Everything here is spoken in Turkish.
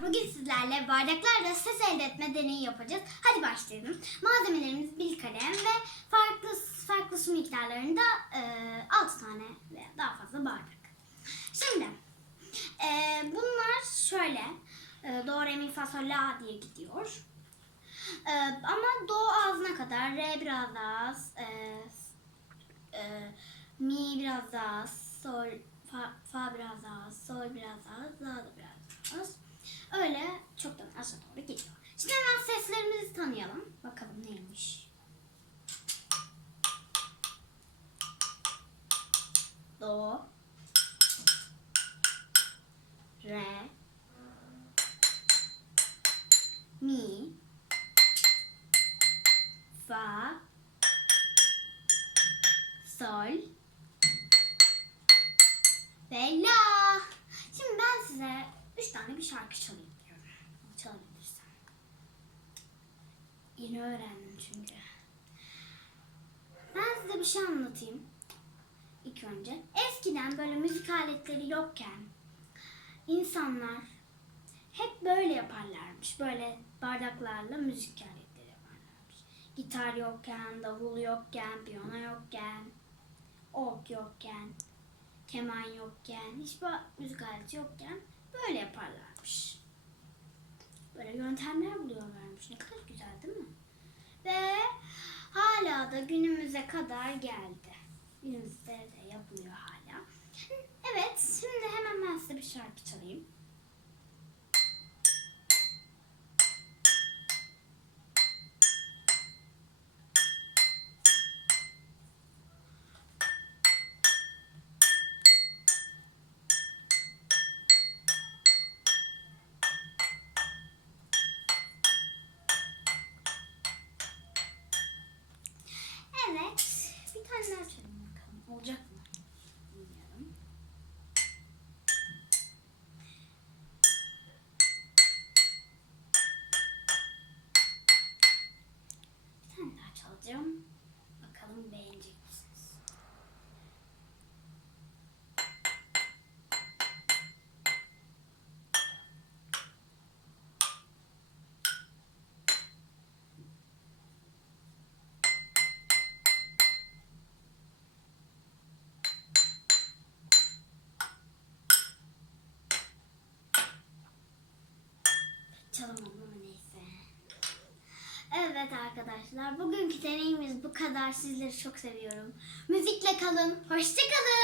Bugün sizlerle bardaklarla ses elde etme deneyi yapacağız. Hadi başlayalım. Malzemelerimiz bir kalem ve farklı farklı su miktarlarında e, 6 tane veya daha fazla bardak. Şimdi e, bunlar şöyle e, do, re, mi, fa, sol, la diye gidiyor. E, ama do ağzına kadar, re biraz daha az, e, e, mi biraz daha az, sol, fa, fa biraz daha az, sol biraz daha az, la da biraz daha az. Öyle çoktan aşağı doğru gidiyor. Şimdi hemen seslerimizi tanıyalım. Bakalım neymiş. Do Re Mi Fa Sol ve La. Üç tane bir şarkı çalayım diyorum. Çalabilirsem. Yeni öğrendim çünkü. Ben size bir şey anlatayım. İlk önce. Eskiden böyle müzik aletleri yokken insanlar hep böyle yaparlarmış. Böyle bardaklarla müzik aletleri yaparlarmış. Gitar yokken, davul yokken, piyano yokken, ok yokken, keman yokken, hiçbir müzik aleti yokken böyle yaparlarmış. Böyle yöntemler buluyorlarmış. Ne kadar güzel değil mi? Ve hala da günümüze kadar geldi. Günümüzde Evet arkadaşlar bugünkü deneyimiz bu kadar. Sizleri çok seviyorum. Müzikle kalın. Hoşça kalın.